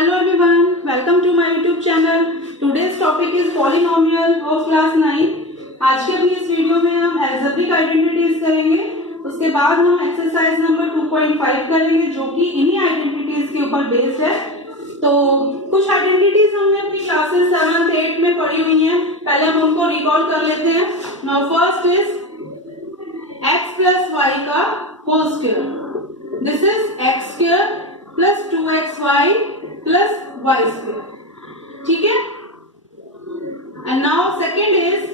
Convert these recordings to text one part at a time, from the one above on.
Hello everyone, welcome to my YouTube channel. Today's topic is polynomial of class 9. आज के अपनी इस video में हम algebraic आइडेंटिटीज करेंगे. उसके बाद हम एक्सरसाइज नंबर 2.5 करेंगे जो कि इन्हीं आइडेंटिटीज के ऊपर बेस्ड है. तो कुछ आइडेंटिटीज हमने अपनी क्लासेस 7th 8th में पढ़ी हुई हैं. पहले हम उनको रिकॉल कर लेते हैं. Now first is x plus y का whole square. This is x square plus 2xy plus y square. ठीक है. And now second is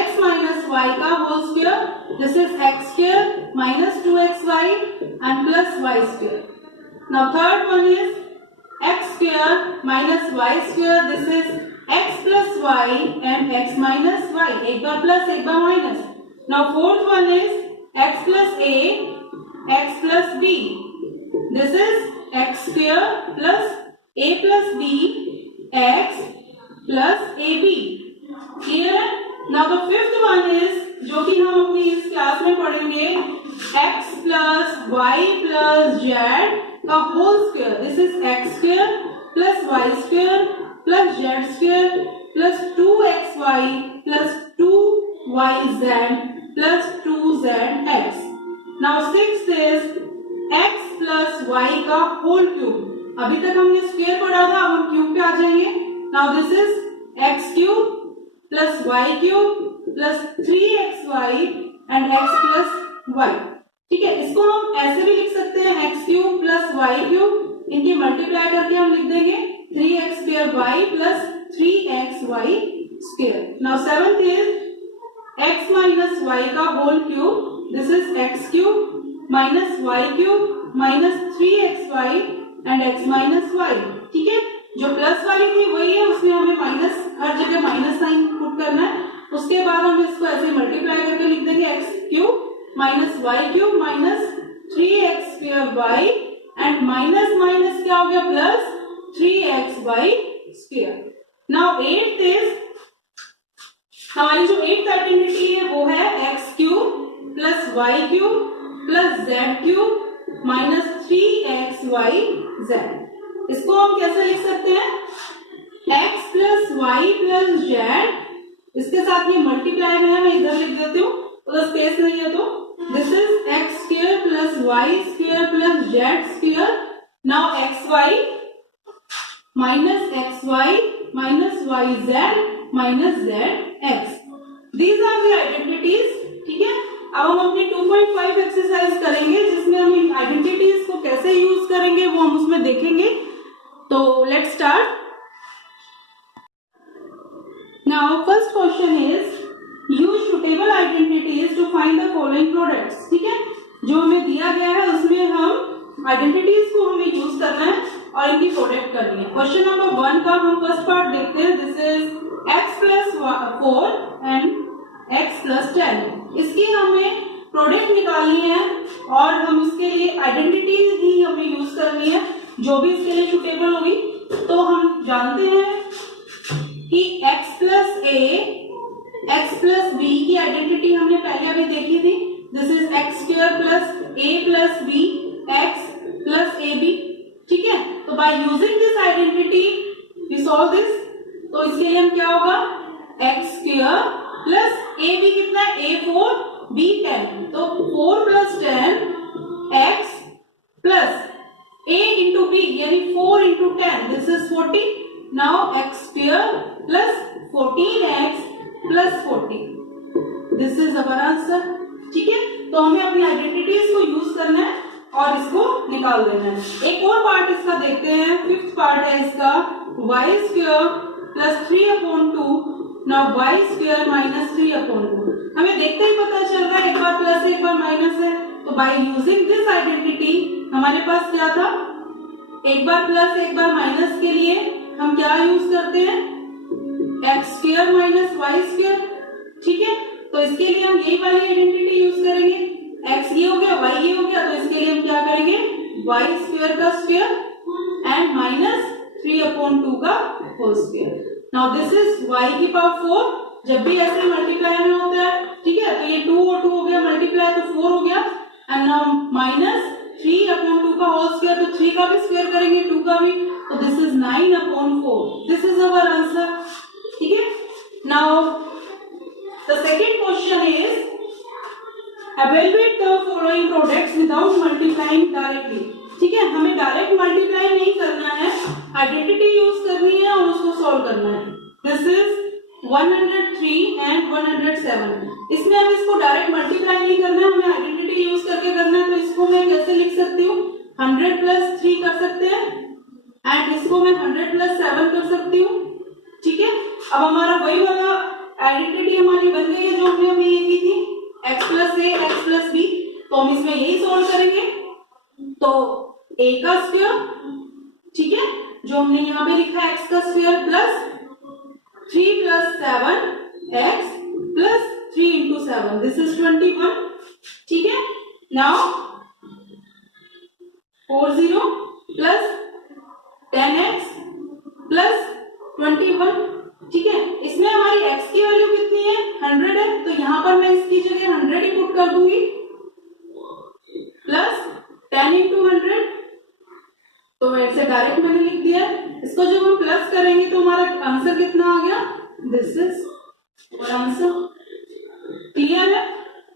x minus y का whole square. This is x square minus 2xy and plus y square. Now third one is x square minus y square. This is x plus y and x minus y. एक बार plus एक बार minus. Now fourth one is x plus a x plus b. This is x square plus a plus b x plus ab. Clear? Now the fifth one is जो कि हम अपनी इस class में पढ़ेंगे x plus y plus z का whole square. This is x square plus y square plus z square plus 2xy plus 2yz plus 2zx. Now sixth is x plus y का whole cube. अभी तक हमने square पढ़ा था, अब हम cube पे आ जाएंगे. Now this is x cube plus y cube plus 3xy and x plus y. ठीक है. इसको हम ऐसे भी लिख सकते हैं x cube plus y cube. इनकी मल्टीप्लाई करके हम लिख देंगे 3x square y plus 3xy square. Now seventh is x minus y का whole cube. This is x cube minus y cube minus 3xy and x minus y. ठीक है. जो plus वाली थी वही है, उसमें हमें माइनस, हर जगह माइनस साइन पुट करना है. उसके बाद हम इसको ऐसे मल्टीप्लाई करके लिख देंगे x cube minus y cube minus 3x square y and minus minus क्या हो गया plus 3xy square. Now eighth is हमारी जो एट्थ आइडेंटिटी है वो है x cube plus y cube plus z cube minus 3xyz. इसको हम कैसे लिख सकते हैं? x plus y plus z. इसके साथ ये मल्टीप्लाई में है, मैं इधर लिख देती हूँ, तो स्पेस नहीं है. तो this is x square plus y square plus z square. Now x y minus x y minus y z minus z x. These are the identities. ठीक है. अब हम अपनी 2.5 एक्सरसाइज करेंगे जिसमें हम इन आइडेंटिटीज को कैसे यूज करेंगे वो हम उसमें देखेंगे. तो let's start. Now first question is use suitable identities to find the following products. ठीक है. जो हमें दिया गया है उसमें हम आइडेंटिटीज को हमें यूज करना है और इनकी प्रोडक्ट करनी है. क्वेश्चन नंबर 1 का हम फर्स्ट पार्ट देखते हैं. This is x plus 4 and x plus 10. इसकी हमें प्रोडक्ट निकालनी है और हम इसके लिए आइडेंटिटीज ही हमें यूज करनी है जो भी इसके लिए सुटेबल होगी. तो हम जानते हैं कि x plus a x plus b की आइडेंटिटी हमने पहले अभी देखी थी. This is x square plus a plus b x plus ab. ठीक है. तो by using this identity we solve this. तो इसके लिए हम क्या होगा x square plus a b कितना है a4 b 10. तो 4 plus 10 x plus a into b यानी 4 into 10. This is 40. Now x square plus 14x plus 40. This is our answer. ठीक है. तो हमें अपनी आइडेंटिटीज को यूज करना है और इसको निकाल देना है. एक और पार्ट इसका देखते हैं. फिफ्थ पार्ट है इसका y square plus 3/2. Now y square minus 3/2. हमें देखते ही पता चल रहा है एक बार प्लस एक बार माइनस है. तो बाय यूजिंग दिस आइडेंटिटी हमारे पास क्या था, एक बार प्लस एक बार माइनस के लिए हम क्या यूज करते हैं x square minus y square. ठीक है. तो इसके लिए हम यही वाली आइडेंटिटी यूज करेंगे. x ये हो गया y ये हो गया. तो इसके लिए हम क्या करेंगे y स्क्वायर का स्क्वायर एंड माइनस 3/2 का whole square. Now this is y की पावर 4. जब भी ऐसे मल्टीप्लाई में होता है. ठीक है. तो ये 2 और 2 हो गया मल्टीप्लाई तो 4 हो गया. एंड नाउ माइनस 3/2 का होल स्क्वायर, तो 3 का भी स्क्वायर करेंगे, 2 का भी, तो this is 9/4. This is our answer. ठीक है. Now the second question is evaluate the following products without multiplying directly. ठीक है, हमें डायरेक्ट मल्टीप्लाई नहीं करना है, आइडेंटिटी यूज करनी है और उसको सॉल्व करना है. This is 103 and 107. इसमें हम इसको डायरेक्ट मल्टीप्लाई नहीं करना है, हमें आइडेंटिटी यूज करके करना है. तो इसको मैं कैसे लिख सकती हूँ? 100 प्लस 3 कर सकते हैं एंड इसको मैं 100 प्लस 7 कर सकती हूँ. ठीक है. अब हमारा वही वाला आइडेंटिटी हमारी बन गई है जो हमने अभी ये की थी, x प्लस ए एक्स प्लस बी. तो हम इसमें यही सॉल्व करेंगे. तो a का स्क्वायर, ठीक है, जो हमने यहाँ पे लिखा है x का square plus 3 plus 7 x plus 3 into 7, this is 21. ठीक है. Now 40 plus 10x plus 21. ठीक है. इसमें हमारी x की वैल्यू कितनी है? 100 है. तो यहाँ पर मैं इसकी जगह 100 ही पुट कर दूंगी प्लस 10 इंटू 100. तो ऐसे डायरेक्ट मैंने लिख दिया. इसको जब हम प्लस करेंगे तो हमारा आंसर कितना आ गया? This is answer. क्लियर है.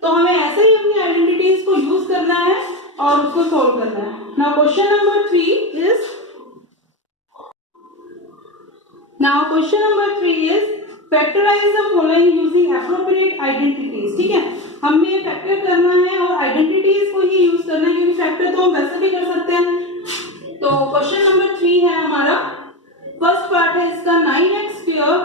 तो हमें ऐसे ही अपनी आइडेंटिटीज को यूज करना है और उसको सॉल्व करना है. Now question number 3 is factorize the following using appropriate identities. ठीक है, हमें फैक्टर करना है और आइडेंटिटीज को ही यूज करना है, क्योंकि फैक्टर तो हम वैसे भी कर सकते हैं. तो क्वेश्चन नंबर 3 है हमारा. फर्स्ट पार्ट है इसका 9x square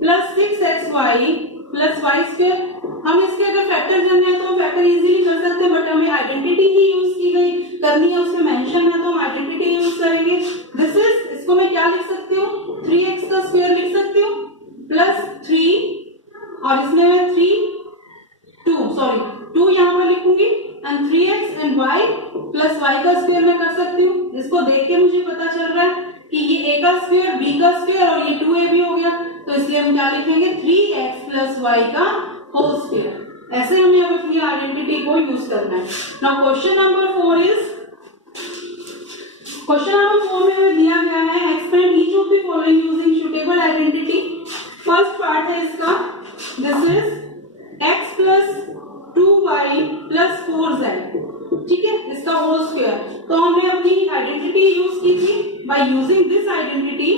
plus 6xy plus y square. हम इसके अगर फैक्टर करना है तो हम फैक्टर इजीली कर सकते हैं, बट हमें आइडेंटिटी ही यूज की गई करनी है, उसमें मेंशन है तो हम आइडेंटिटी यूज करेंगे. दिस इज, इसको मैं क्या लिख सकती हूँ? 3x का स्क्वायर लिख सकती हूँ प्लस 3, और इसमें मैं 2 यहाँ पर लिखूंगी and 3x and y plus y का स्क्वायर मैं कर सकती हूँ. इसको देख के मुझे पता चल रहा है कि ये a का स्क्वायर, b का स्क्वायर और ये 2a भी हो गया. तो इसलिए हम क्या लिखेंगे? 3x प्लस y का होल स्क्वायर. ऐसे हमें अब अपनी आइडेंटिटी को यूज करना है. Now question number 4 is, question number 4 में हमें दिया गया है expand each of the following using suitable identity. First part है इसका, this is x plus 2y plus 4z. ठीक है, इसका होल स्क्वायर. तो हमने अपनी आइडेंटिटी यूज की थी by using this identity,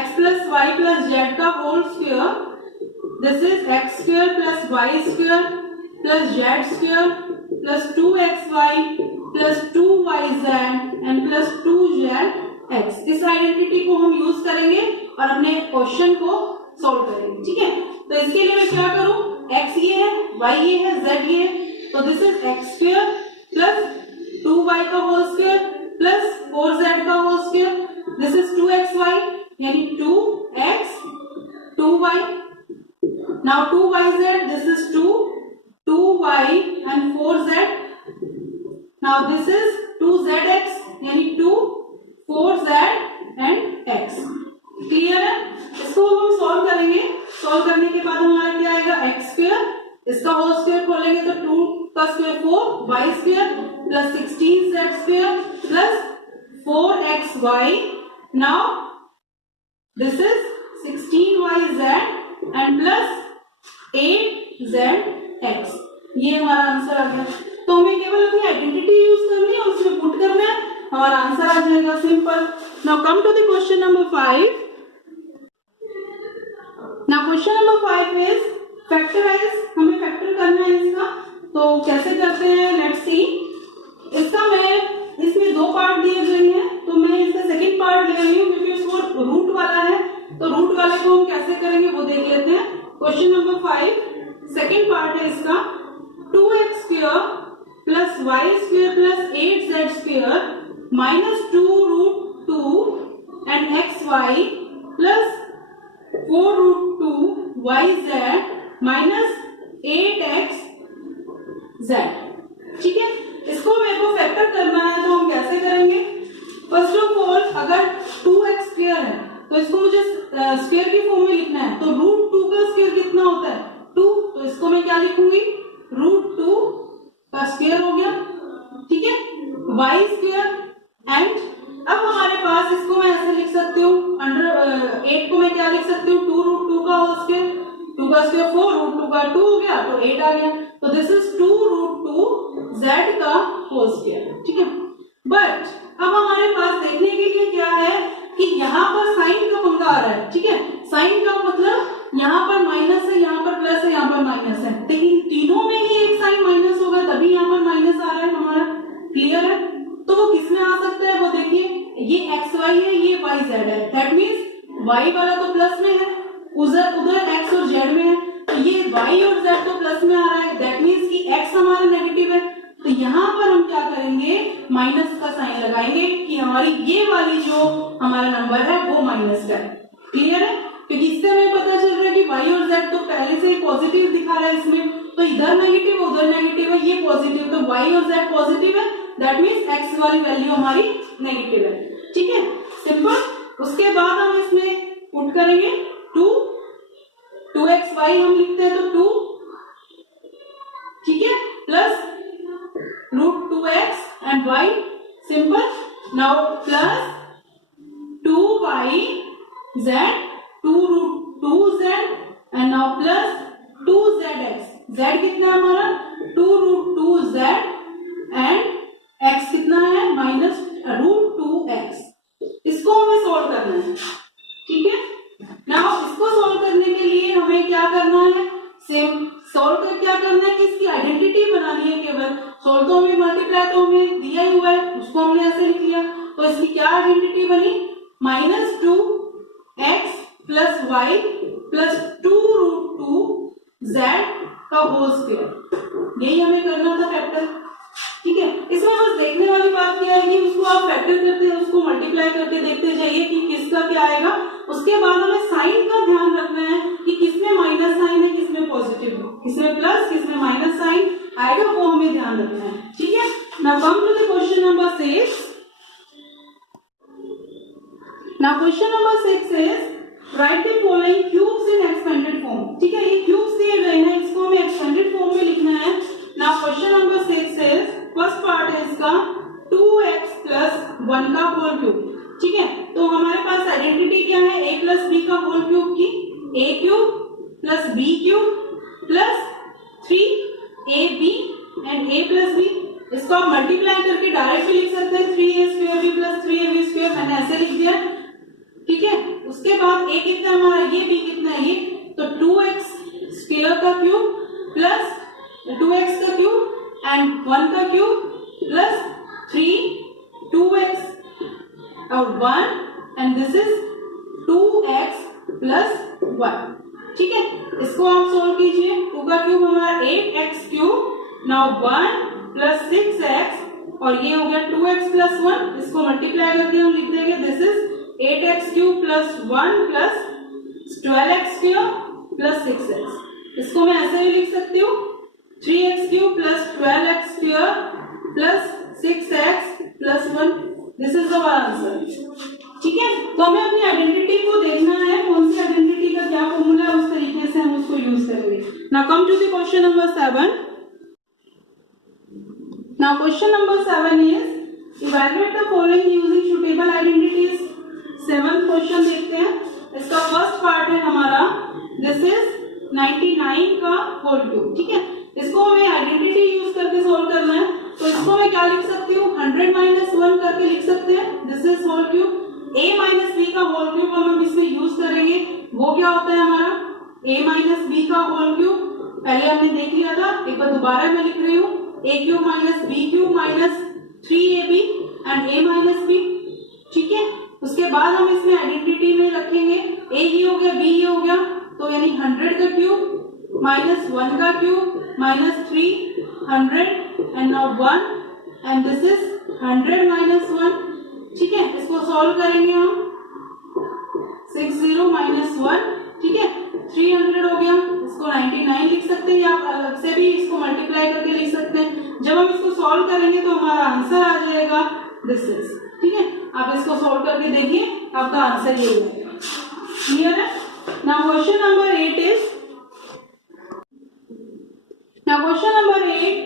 x plus y plus z का whole square. This is x square plus y square plus z square plus 2xy plus 2yz and plus 2zx. इस identity को हम use करेंगे और अपने question को solve करेंगे. ठीक है. तो इसके लिए मैं क्या करूं? x ये है, y ये है, z ये है. तो this is x square plus 2y का होल स्क्वायर प्लस 4z का whole square. This is 2xy यानी 2x 2y. Now 2yz, this is 2y and 4z. Now this is 2zx यानी 2 4z एंड x. क्लियर है. इसको हम solve करेंगे. Solve करने के बाद हमारा क्या आएगा? x स्क्वायर, इसका होल स्क्वायर खोलेंगे तो 2 का square 4 y square plus 16z square plus 4xy. Now this is 16yz and plus 8zx. ये हमारा आंसर आ गया. तो हमें केवल अपनी आइडेंटिटी यूज करनी है, उसमें पुट करना है, हमारा आंसर आ जाएगा. Simple. Now come to the question number 5. Now question number 5 is factorise. हमें फैक्टर करना है इसका. तो कैसे करते हैं? Let's see. इसका मैं, इसमें 2 पार्ट दिए गए हैं, तो मैं इसका सेकंड पार्ट ले रही हूँ क्योंकि उसको रूट वाला है. तो रूट वाले को हम कैसे करेंगे वो देख लेते हैं. क्वेश्चन नंबर 5 सेकंड पार्ट है इसका. 2x square plus y square plus 8z square minus 2 root 2 and xy plus 4 root 2 yz minus 8xz. ठीक है. इसको मेरे को फैक्टर करना है तो हम कैसे करेंगे? फर्स्ट ऑफ ऑल, अगर 2x स्क्वायर है तो इसको मुझे स्क्वायर की फॉर्म में लिखना है. तो रूट 2 का स्क्वायर कितना होता है? 2. तो इसको मैं क्या लिखूंगी? रूट 2 का स्क्वायर हो गया. ठीक है. y स्क्वायर तो 8 आ गया, तो दिस इज 2√2z का होल स्क्वायर, ठीक है। बट अब हमारे पास देखने के लिए क्या है कि यहाँ पर साइन का पंगा आ रहा है, ठीक है। साइन का मतलब यहाँ पर माइनस है, यहाँ पर प्लस है, यहाँ पर माइनस है, लेकिन तीनों में ही एक साइन माइनस होगा, तभी यहाँ पर माइनस आ रहा है हमारा, क्लियर है। तो वो किसमें आ सकता है, वो देखिए, ये एक्स वाई है, ये वाई जेड है, दैट मीन्स वाई वाला तो प्लस में है, उधर एक्स और जेड में है, तो ये वाई और जेड तो प्लस में आ रहा है, दैट मीन्स कि एक्स हमारा नेगेटिव है। तो यहाँ पर हम क्या करेंगे, माइनस का साइन लगाएंगे कि हमारी ये वाली जो हमारा नंबर है वो माइनस का है, क्लियर है। क्योंकि इससे हमें पता चल रहा है कि वाई और जेड तो पहले से पॉजिटिव दिखा रहा है इसमें, तो इधर नेगेटिव उधर नेगेटिव है, ये पॉजिटिव, तो वाई और जेड पॉजिटिव है, दैट मीन्स एक्स वाली वैल्यू हमारी नेगेटिव है, ठीक है, सिंपल। उसके बाद हम इसमें पुट करेंगे 2xy हम लिखते हैं तो 2, ठीक है, plus √2x and y, simple. Now plus 2yz 2√2z and now plus 2zx. z कितना है हमारा 2√2z and x कितना है माइनस √2x। इसको हमें सॉल्व करना है, ठीक है। नाउ इसको सॉल्व करने के लिए हमें क्या करना है, सेम सॉल्व कर क्या करना है कि इसकी आइडेंटिटी बनानी है केवल। सॉल्व तो हमें मल्टीप्लाई तो हमें दिया ही हुआ है, उसको हमने ऐसे लिख लिया, तो इसकी क्या आइडेंटिटी बनी, -2x plus y plus 2√2z का होल स्क्वायर, यही हमें करना था फैक्टर, ठीक है। इसमें बस देखने वाली बात क्या है कि उसको आप फैक्टर करते उसको मल्टीप्लाई करके देखते जाइए कि किसका क्या आएगा। उसके बाद हमें साइन का ध्यान रखना है कि किसमें माइनस साइन है, किसमें पॉजिटिव है, किसमें प्लस किसमें माइनस साइन आएगा, वो हमें ध्यान रखना है, ठीक है। Now come to the question number 6। Now question number 6 is write the following cubes in expanded form, ठीक है। ये क्यूब्स दिए गए हैं, इसको हमें एक्सपेंडेड फॉर्म में लिखना है। Now question number 6 is first part है इसका 2x प्लस 1 का होल क्यूब, ठीक है। तो हमारे पास आइडेंटिटी क्या है, a प्लस बी का होल क्यूब की, a cube plus b cube plus 3ab and a plus b। इसको आप मल्टीप्लाई करके डायरेक्ट भी लिख सकते हैं, 3a² प्लस 3ab², मैंने ऐसे लिख दिया, ठीक है। उसके बाद a कितना हमारा, ये b कितना है, ये तो 2x² का क्यूब प्लस 2x का क्यूब एंड 1 का क्यूब प्लस 3 2x और 1 and this is 2x plus 1, ठीक है। इसको आप सोल्व कीजिए, 2 का क्यूब हमारा 8x³, नाउ 1 प्लस 6x और ये हो गया 2x प्लस 1, इसको मल्टीप्लाई करके हम लिख देंगे, this is 8x³ plus 1 plus 12x² plus 6x। इसको मैं ऐसे भी लिख सकती हूँ, 3x³ plus 12x² plus 6x plus 1, this is our answer, ठीक है। तो हमें अपनी आइडेंटिटी को देखना है, कौन सी आइडेंटिटी का क्या फॉर्मूला है, उस तरीके से हम उसको यूज करेंगे। Now come to the question number 7। Now question number 7 is evaluate the following using suitable identities. 7th question देखते हैं। इसका फर्स्ट पार्ट है हमारा, दिस इज 99 का होल क्यूब, ठीक है। इसको हमें आइडेंटिटी यूज करके सोल्व करना है, तो इसको मैं क्या लिख सकती हूँ, 100 - 1 करके लिख सकते हैं, this is whole cube. a minus b का होल क्यूब हम इसमें यूज करेंगे, वो क्या होता है हमारा a माइनस बी का होल क्यूब, पहले हमने देख लिया था, एक बार दोबारा मैं लिख रही हूँ, a³ minus b³ minus 3ab and a minus b, ठीक है। उसके बाद हम इसमें आइडेंटिटी में रखेंगे, a ये हो गया, b ये हो गया, तो यानी 100 का क्यूब माइनस 1 का cube minus 300 and now 1 and this is 100 minus 1, ठीक है। इसको सॉल्व करेंगे हम, 60 माइनस 1, ठीक है, 300 हो गया, इसको 99 लिख सकते हैं, या आप अलग से भी इसको मल्टीप्लाई करके लिख सकते हैं। जब हम इसको सॉल्व करेंगे तो हमारा आंसर आ जाएगा दिस इज, ठीक है। आप इसको सॉल्व करके देखिए, आपका आंसर ये होगा, क्लियर है। Now question number 8 is, now question number 8,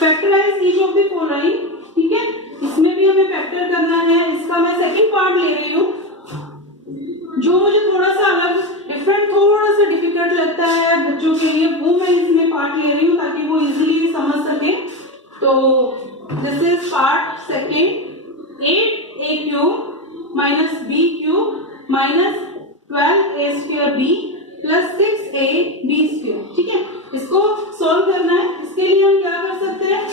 factorise each of the following, ठीक है। इसमें भी हमें फैक्टर करना है, इसका मैं सेकंड पार्ट ले रही हूँ, जो मुझे थोड़ा सा अलग डिफरेंट थोड़ा सा डिफिकल्ट लगता है बच्चों के लिए, वो मैं इसमें पार्ट ले रही हूँ ताकि वो इजीली समझ सके। तो this is part second, 8a cube minus b cube minus 12a square b plus 6ab square. ठीक है, इसको सॉल्व करना है। इसके लिए हम क्या कर सकते हैं,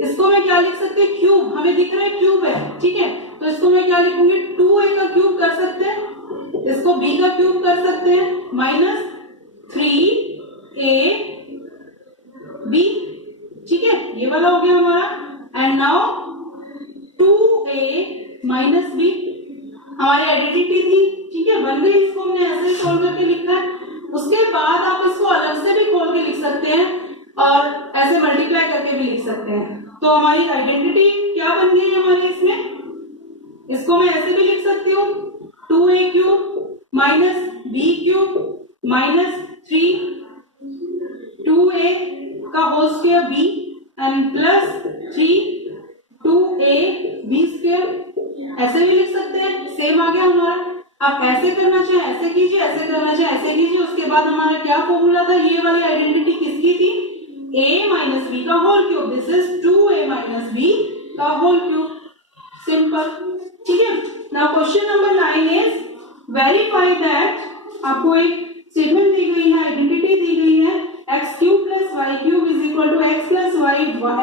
इसको मैं क्या लिख सकते हैं, क्यूब, हमें दिख रहा है क्यूब है। ठीक है, तो इसको मैं क्या लिखूंगी, 2a का क्यूब कर सकते हैं, इसको b का क्यूब कर सकते हैं, माइनस 3ab। ठीक है, ये वाला हो गया हमारा। And now 2a minus b हमारी आइडेंटिटी थी। ठीक है, बन गई, इसको हमने ऐसे सॉल्व करके लिखा है। उसके बाद आप इसको अलग से भी खोल के लिख सकते हैं और ऐसे मल्टीप्लाई करके भी लिख सकते हैं। तो हमारी आइडेंटिटी क्या बन गई हमारे इसमें, इसको मैं ऐसे भी लिख सकती हूँ, 2a cube minus b cube minus 2a का whole square b and plus 2ab square, ऐसे भी लिख सकते हैं। सेम आ गया हमारा। आप ऐसे करना चाहे ऐसे कीजिए, ऐसे करना चाहे ऐसे कीजिए। उसके बाद हमारा क्या फॉर्मूला था, ये वाली आइडेंटिटी किसकी थी, a माइनस बी का whole cube. This is 2a minus b का होल क्यूब, सिंपल। ठीक है, now question number 9 is verify that, आपको एक स्टेटमेंट दी गई है, आइडेंटिटी दी गई है, x cube plus y cube is equal to x plus y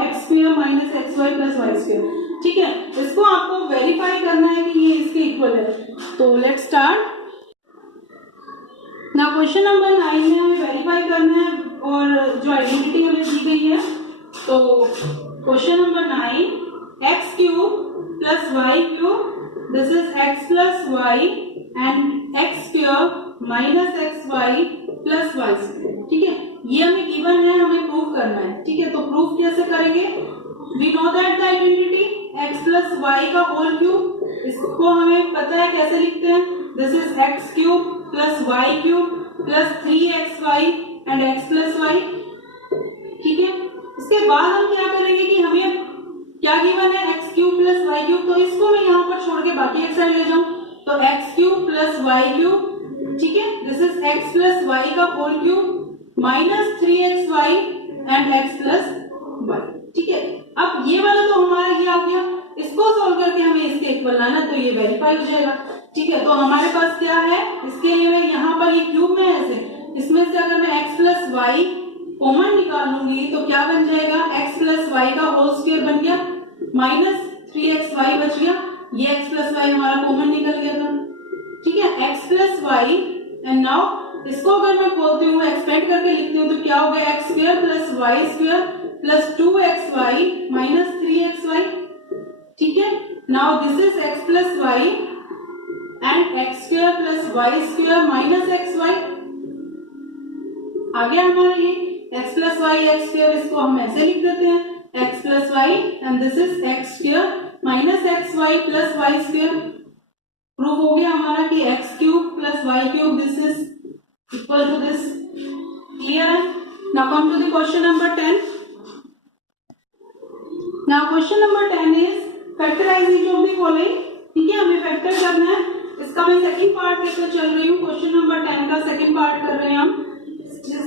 x square minus x y plus y square. ठीक है, इसको आपको वेरीफाई करना है कि ये इसके इक्वल है। तो let's start. Now question number 9 में हमें वेरीफाई करना है और जो आइडेंटिटी हमें दी गई है। तो question number 9, x cube plus y cube, this is x plus y and x square minus x y plus y square. ठीक है, ये हमें गिवन है, हमें प्रूव करना है। ठीक है, तो प्रूफ कैसे करेंगे, we know that the identity x plus y का होल क्यूब, इसको हमें पता है कैसे लिखते हैं, this is x cube plus y cube plus 3xy and x plus y. ठीक है, इसके बाद हम क्या करेंगे कि हमें क्या गिवन है, x cube plus y cube, तो इसको मैं यहाँ पर छोड़ के बाकी एक साइड ले जाऊं, तो x cube plus y cube. ठीक है, this is x plus y का whole cube minus 3xy and x plus y. ठीक है, अब ये वाला तो हमारा ये आ गया, इसको सॉल्व करके हमें इसके इक्वल लाना, तो ये वेरीफाई हो जाएगा। ठीक है, तो हमारे पास क्या है, इसके लिए मैं यहाँ पर ये क्यूब में ऐसे, इसमें से अगर मैं x प्लस वाई कॉमन निकाल लूंगी तो क्या बन जाएगा, x प्लस वाई का होल स्क्वायर बन गया माइनस 3xy बच गया, ये x प्लस वाई हमारा कॉमन निकल गया था। ठीक है, x plus y and now इसको अगर मैं खोलती हूँ, एक्सपेंड करके लिखती हूँ, तो क्या हो गया, x square plus y square plus 2xy minus 3xy। ठीक है, now this is x plus y and x square plus y square minus xy। आ गया हमारा ये x plus y x square, इसको हम ऐसे लिख देते हैं, x plus y and this is x square minus xy plus y square. Proof हो गया हमारा कि x cube plus y cube this is equal to this. Clear? Now come to the question number 10. Now question number 10 is factorize each of the following. ठीक है, हमें factor करना है। इसका मैं सेकंड पार्ट लेकर चल रही हूँ। क्वेश्चन नंबर 10 का सेकंड पार्ट कर रहे हैं हम।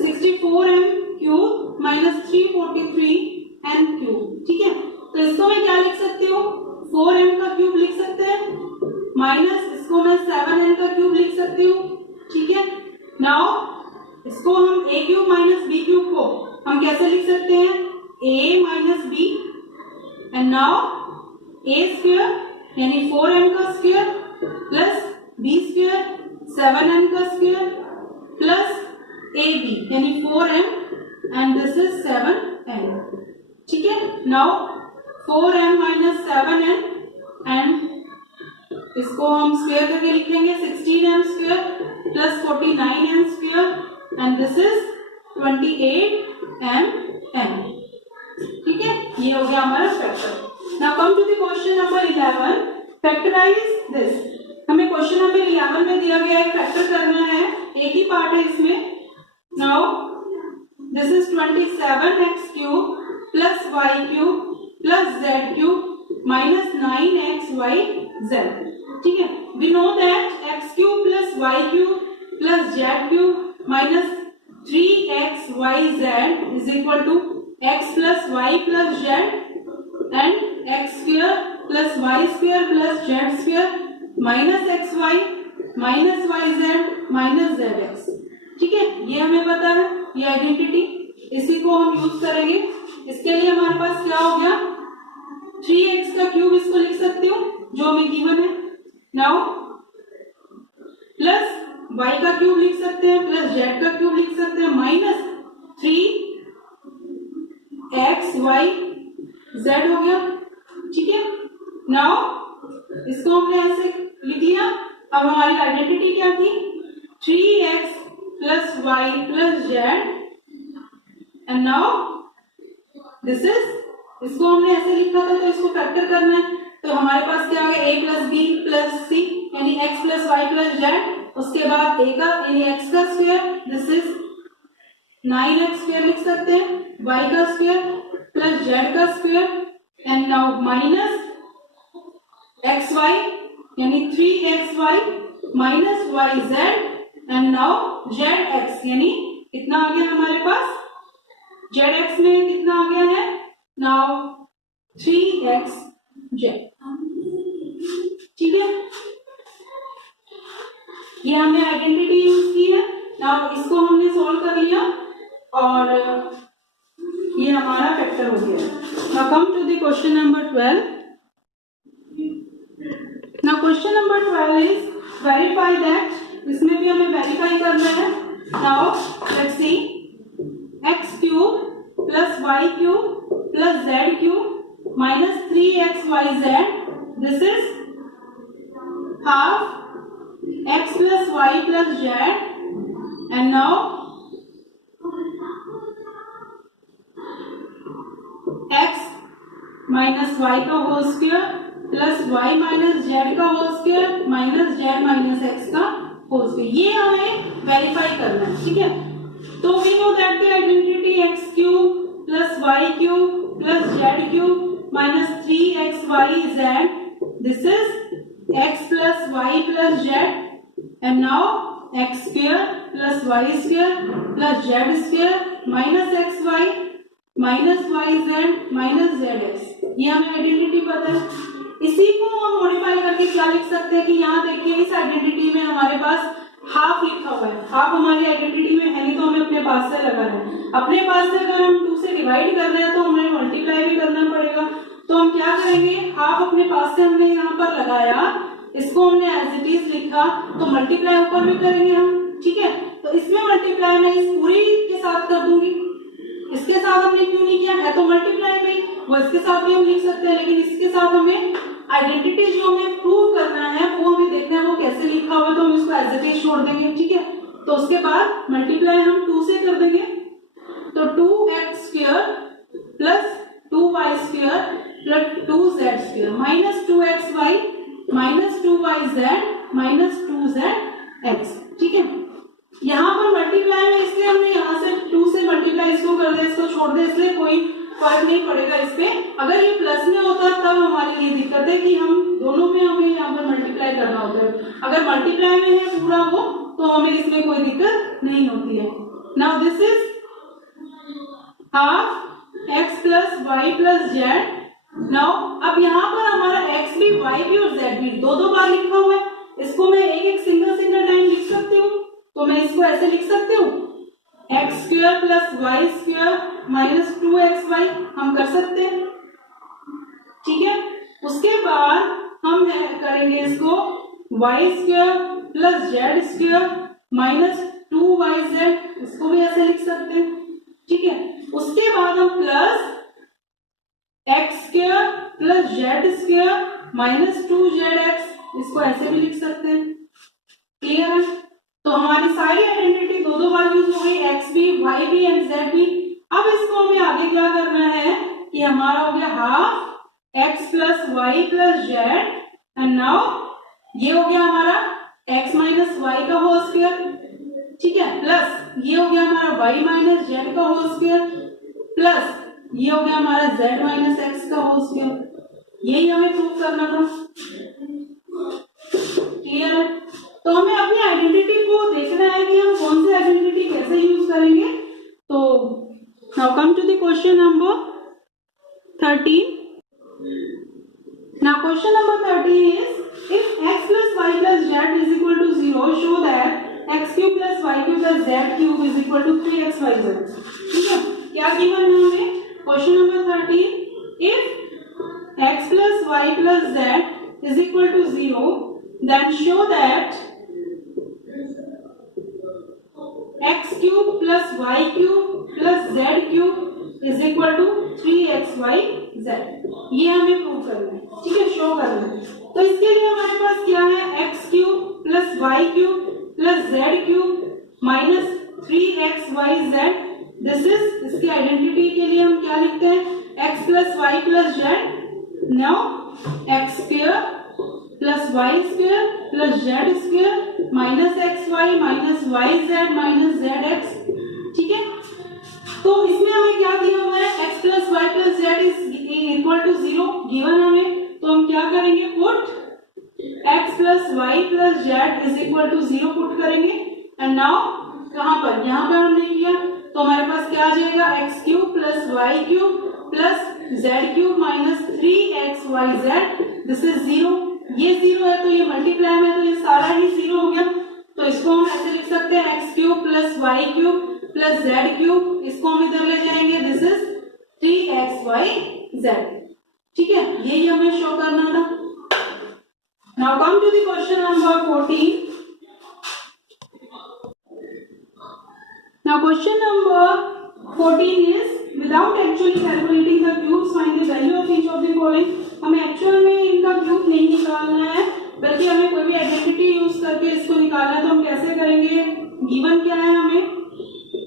64m cube minus 343n cube. ठीक है, तो इसको मैं क्या लिख सकती हूँ, 4m का क्यूब लिख सकते हैं, माइनस इसको मैं 7n का क्यूब लिख सकती हूँ। ठीक है, नाउ इसको हम a cube minus b cube को हम कैसे लिख सकते हैं, a minus b and now a square यानी 4m का square plus b square 7m का स्क्वायर प्लस ab यानी 4m and this is 7m। ठीक है, now 4m minus 7m and इसको हम स्क्वायर करके लिखेंगे, 16m square plus 49m square and this is 28m। ठीक है, ये हो गया हमारा factor. Now come to the question number 11, factorise this. हमें क्वेश्चन नंबर 11 में दिया गया है, फैक्टर करना है, एक ही पार्ट है इसमें। Now this is 27x cube plus y cube plus z cube minus 9xy z। ठीक है, we know that x cube plus y cube plus plus z cube minus 3xyz is equal to x plus y plus z and x square plus y square plus z square minus x y minus y z minus z x. ठीक है, ये हमें पता है, ये identity, इसी को हम यूज करेंगे। इसके लिए हमारे पास क्या हो गया, 3x का क्यूब इसको लिख सकती हूँ जो हमें गिवन है। नाउ प्लस y का क्यूब लिख सकते हैं, प्लस z का क्यूब लिख सकते हैं, माइनस 3xy z हो गया। ठीक है, नाउ इसको हमने ऐसे लिख लिया। अब हमारी आइडेंटिटी क्या थी, 3x plus y plus z and now this is, इसको हमने ऐसे लिखा था तो इसको फैक्टर करना है, तो हमारे पास क्या आ गया, a plus b plus c यानी x plus y plus z, उसके बाद a का यानी x का square, this is 9x square लिख सकते हैं, y का स्क्वायर प्लस z का square and now minus xy यानी 3xy minus yz and now zx यानी कितना आ गया हमारे पास, zx में कितना आ गया है, नाउ 3xz। ठीक है, ये हमने आइडेंटिटी यूज की है। नाउ इसको हमने सॉल्व कर लिया और ये हमारा फैक्टर हो गया। Now come to the question number 12। Now question number 12 is verify that, इसमें भी हमें वेरीफाई करना है। Now let's see, x cube plus y cube plus z cube minus 3xyz, this is half x plus y plus z and now x minus y का whole square plus y minus z का whole square minus z minus x का whole square, ये हमें verify करना है। ठीक है, तो we know that the identity x cube plus y cube plus z cube minus 3xyz, this is x plus y plus z and now x square plus y square plus z square minus x y minus y z minus z x, ये हमें identity पता है। इसी को हम modify करके क्या लिख सकते हैं कि यहाँ देखिए इस आइडेंटिटी में हमारे पास हाफ लिखा हुआ है, हाफ हमारी आइडेंटिटी में है नहीं तो हमें अपने पास से लगा रहे हैं। अपने पास से अगर हम 2 से डिवाइड कर रहे हैं तो हमें मल्टीप्लाई भी करना पड़ेगा, तो हम क्या करेंगे, हाफ अपने पास से हमने यहाँ पर लगाया, इसको हमने एज इट इज लिखा, तो मल्टीप्लाई ऊपर भी करेंगे हम। ठीक है, तो इसमें मल्टीप्लाई मैं इस पूरी के साथ कर दूंगी, इसके साथ हमने क्यों नहीं किया है, तो मल्टीप्लाई में वो इसके साथ भी हम लिख सकते हैं, लेकिन इसके साथ हमें आइडेंटिटी जो हमें प्रूव करना है वो हमें देखना है वो कैसे लिखा हुआ है, तो हम इसको एज इट इज छोड़ देंगे। ठीक है, तो उसके बाद मल्टीप्लाई हम 2 से कर देंगे, तो 2x square plus 2y square plus 2z square minus 2xy minus 2yz minus 2zx। ठीक है, यहाँ पर मल्टीप्लाई में इसलिए हमने यहाँ से 2 से मल्टीप्लाई इसको कर दे, इसको छोड़ दे, इसलिए कोई फर्क नहीं पड़ेगा इस पे। अगर ये प्लस में होता तब हमारे लिए दिक्कत है कि हम दोनों में हमें यहाँ पर मल्टीप्लाई करना होता है, अगर मल्टीप्लाई में है पूरा वो तो हमें इसमें कोई दिक्कत नहीं होती है। Now this is half x plus y plus z. Now अब यहाँ पर हमारा x भी y भी और z भी दो बार लिखा हुआ है, इसको मैं एक सिंगल टाइम लिख सकती हूँ, तो मैं इसको ऐसे लिख सकती हूँ x square plus y square minus 2xy, हम कर सकते हैं। ठीक है, उसके बाद हम करेंगे इसको y square plus z square minus 2yz, इसको भी ऐसे लिख सकते हैं। ठीक है, उसके बाद हम plus x square plus z square minus 2zx, इसको ऐसे भी लिख सकते हैं। क्लियर है, तो हमारी सारी आइडेंटिटी दो बार यूज हो गई, x भी y भी एंड z भी। अब इसको हमें आगे क्या करना है कि हमारा हो गया half x plus y plus z and now ये हो गया हमारा x माइनस वाई का होल स्क्वायर। ठीक है, प्लस ये हो गया हमारा y माइनस जेड का होल स्क्वायर प्लस ये हो गया हमारा z माइनस एक्स का होल स्क्वायर, यही हमें प्रूव करना था। क्लियर है, तो हमें अपनी आइडेंटिटी को देखना है कि 13. Now question number 13 is, if x plus y plus z is equal to 0, show that x cube plus y cube plus z cube is equal to 3xyz. ठीक है, क्या गिवन है हमें? Question number 13, if x plus y plus z is equal to 0, then show that x cube plus y cube plus z cube is equal to 3xyz. ये हमें prove करना है, ठीक है, शो करना है. तो इसके लिए हमारे पास क्या है? X cube plus y cube plus z cube minus 3xyz. This is, इसकी आइडेंटिटी के लिए हम क्या लिखते हैं? X plus y plus z. Now x square plus y square plus z square minus x y minus y z minus z x. ठीक है, तो इसमें हमें क्या दिया हुआ है? x plus y plus z is equal to 0 given हमें. तो हम क्या करेंगे? Put x plus y plus z is equal to 0 put करेंगे. एंड नाउ कहां पर? यहां पर हमने किया, तो हमारे पास क्या आ जाएगा? X cube plus y cube plus z cube minus 3xyz. This is 0. ये 0 है तो ये मल्टीप्लाई में, तो ये सारा ही 0 हो गया. तो इसको हम ऐसे लिख सकते हैं, x cube plus y cube plus z cube. इसको हम इधर ले जाएंगे. This is 3xyz. ठीक है, यही हमें शो करना था. Now come to the question number 14. Now question number 14 is, without actually calculating the cubes, find the value of each of the following. हमें एक्चुअल में इनका क्यूब नहीं निकालना है, बल्कि हमें कोई भी आइडेंटिटी यूज करके इसको निकालना है. तो हम कैसे करेंगे? गिवन क्या है हमें?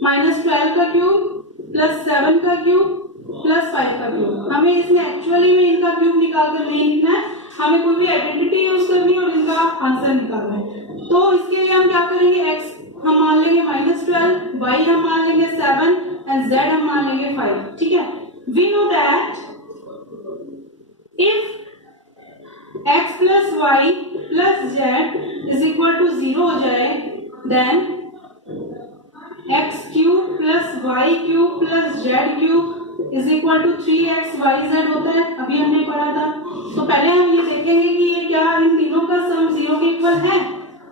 -12 का क्यूब प्लस 7 का क्यूब प्लस 5 का क्यूब. हमें इसमें एक्चुअली में इनका क्यूब निकाल कर नहीं लिखना है, हमें कोई भी आइडेंटिटी यूज करनी है और इनका आंसर निकालना है. तो इसके लिए हम क्या करेंगे? x हम मान लेंगे -12, y हम मान लेंगे 7 एंड z हम मान लेंगे 5. ठीक है, we know that if x plus y plus z is equal to 0 हो जाए, then x cube plus y cube plus z cube is equal to 3xyz होता है. अभी हमने पढ़ा था. तो पहले हम ये देखेंगे कि ये क्या इन तीनों का सम 0 के इक्वल है.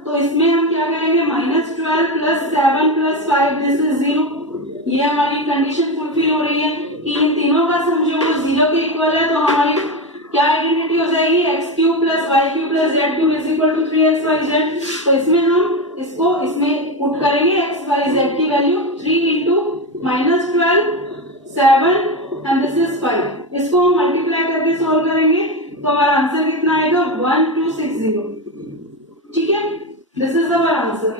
तो इसमें हम क्या करेंगे? -12 प्लस 7 प्लस 5, दिस इज 0. ये हमारी कंडीशन फुलफिल हो रही है कि इन तीनों का सम जो है 0 के इक्वल है. तो हमारी क्या आइडेंटिटी हो जाएगी? X cube plus y cube plus z cube is equal to 3xyz. तो इसमें हम इसको इसमें पुट करेंगे, एक्स वाई जेड की value 3 into -12 7 and this is 5. इसको हम मल्टीप्लाई करके सॉल्व करेंगे तो हमारा आंसर कितना आएगा? 1260. ठीक है, दिस इज अवर आंसर.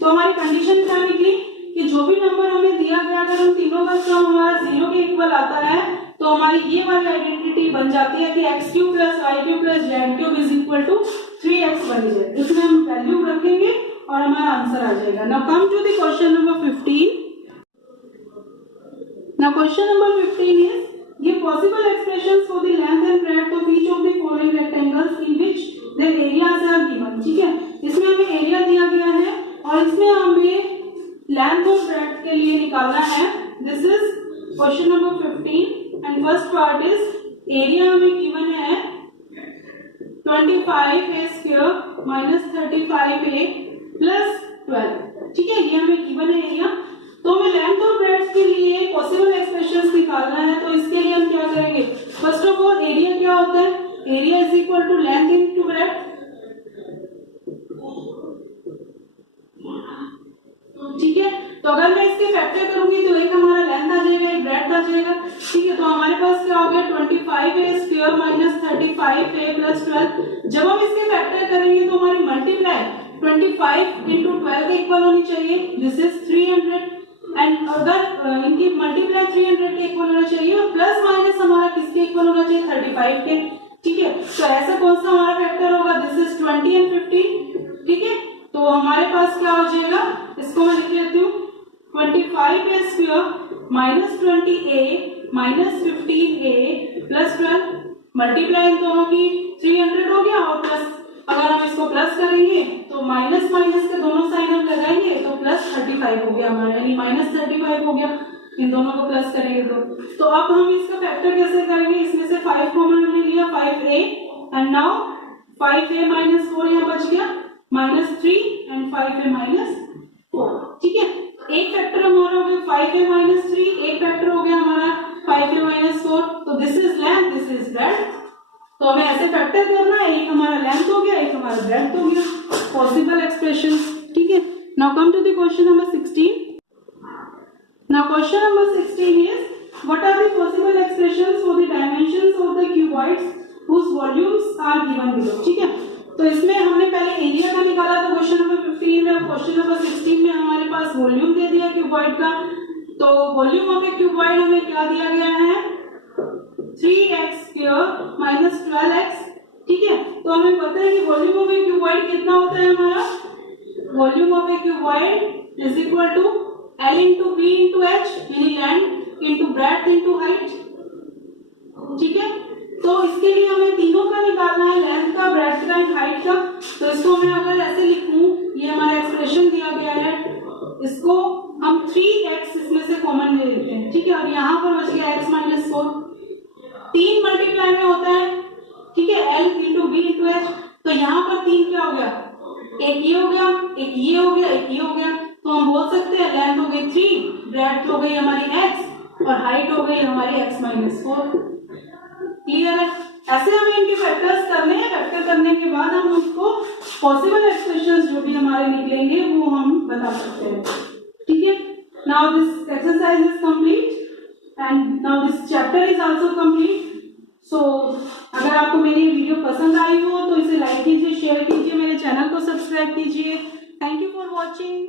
तो हमारी कंडीशन क्या निकली कि जो भी नंबर हमें दिया गया, अगर उन तीनों का सम हमारा 0 के इक्वल आता है, तो हमारी ये वाली आइडेंटिटी बन जाती है कि x cube plus y cube plus z cube is equal to 3xyz. इसमें हम वैल्यू रखेंगे और हमारा आंसर आ जाएगा. Now come to the question number 15. Now question number 15 is, give possible expressions for the length and breadth of each of the following rectangles in which their areas are given. ठीक है, इसमें हमें area दिया गया है और इसमें हमें लेंथ और ब्रेड्थ के लिए निकालना है. This is question number 15 and first part is, area हमें गिवन है 25a square minus 35a plus 12. ठीक है, ये हमें गिवन है एरिया. तो हमें लेंथ और ब्रेड्थ के लिए पॉसिबल एक्सप्रेशंस निकालना है. तो इसके लिए हम क्या करेंगे? फर्स्ट ऑफ ऑल एरिया क्या होता है? Area is equal to length into breadth. ठीक है, तो अगर मैं इसके फैक्टर करूंगी तो एक हमारा लेंथ आ जाएगा, एक ब्रेड्थ आ जाएगा. ठीक है, तो हमारे पास क्या हो गया? 25a square minus 35a plus 12. जब हम इसके फैक्टर करेंगे तो हमारी मल्टीप्लाई 25 इंटू 12 के इक्वल होनी चाहिए. This is 300. एंड अगर इनकी मल्टीप्लाई 300 के इक्वल होना चाहिए और प्लस माइनस हमारा किसके इक्वल होना चाहिए? 35 के. ठीक है, तो ऐसा कौन सा हमारा फैक्टर होगा? This is 20 and 15. ठीक है, तो हमारे पास क्या हो जाएगा? इसको मैं लिख लेती हूँ, 25a square minus 20a minus 15a plus 12. Multiply इन दोनों की 300 हो गया और प्लस अगर हम इसको प्लस करेंगे तो माइनस माइनस के दोनों साइन हम लगाएंगे तो प्लस 35 हो गया हमारा, यानी -35 हो गया. इन दोनों को प्लस करेंगे तो अब हम इसका फैक्टर कैसे करेंगे? 5a and now 5a minus 4 यहाँ बच गया -3 एंड 5a माइनस 4। ठीक है, एक फैक्टर हमारा हो गया 5a माइनस 3, एक फैक्टर हो गया हमारा 5a माइनस 4। तो this is length, this is breadth. तो हमें ऐसे फैक्टर करना है, एक हमारा लेंथ हो गया, एक हमारा ब्रेड्थ हो गया, पॉसिबल एक्सप्रेशन। ठीक है, now come to the question number 16। Now question number 16 is what are the possible expressions for the dimensions of the cuboids whose volumes are given below। ठीक है, तो इसमें हमने पहले एरिया का निकाला था क्वेश्चन नंबर 15 में, और क्वेश्चन नंबर 16 में हमारे पास वॉल्यूम दे दिया क्यूबॉइड का। तो वॉल्यूम ऑफ ए क्यूबॉइड हमें क्या दिया गया है 3x² माइनस 12x। ठीक है, तो हमें पता है कि वॉल्यूम ऑफ ए क्यूबॉइड कितना होता है हमारा, volume of a cuboid is equal to L into b into h, यानी length into breadth into height. ठीक है, तो इसके लिए हमें तीनों का निकालना है, लेंथ का, ब्रेड्थ का एंड हाइट का। तो इसको मैं अगर ऐसे लिखूं, ये हमारा एक्सप्रेशन दिया गया है, इसको हम 3x इसमें से कॉमन ले लेते हैं। ठीक है, और यहाँ पर बच गया x माइनस 4, 3 मल्टीप्लाई में होता है। ठीक है, L into b into h. तो यहाँ पर 3 क्या हो गया, एक ये हो गया, एक ये हो गया, एक ये हो गया। तो हम बोल सकते हैं लेंथ हो गई 3, ब्रेड्थ हो गई हमारी x और हाइट हो गई हमारी x माइनस 4। क्लियर है? ऐसे हमें इनके फैक्टर्स करने हैं, फैक्टर करने के बाद हम उसको पॉसिबल एक्सप्रेशंस जो भी हमारे निकलेंगे वो हम बता सकते हैं। ठीक है, now this exercise is complete and now this chapter is also complete. So अगर आपको मेरी वीडियो पसंद आई हो तो इसे लाइक कीजिए, शेयर कीजिए, मेरे चैनल को सब्सक्राइब कीजिए। Thank you for watching.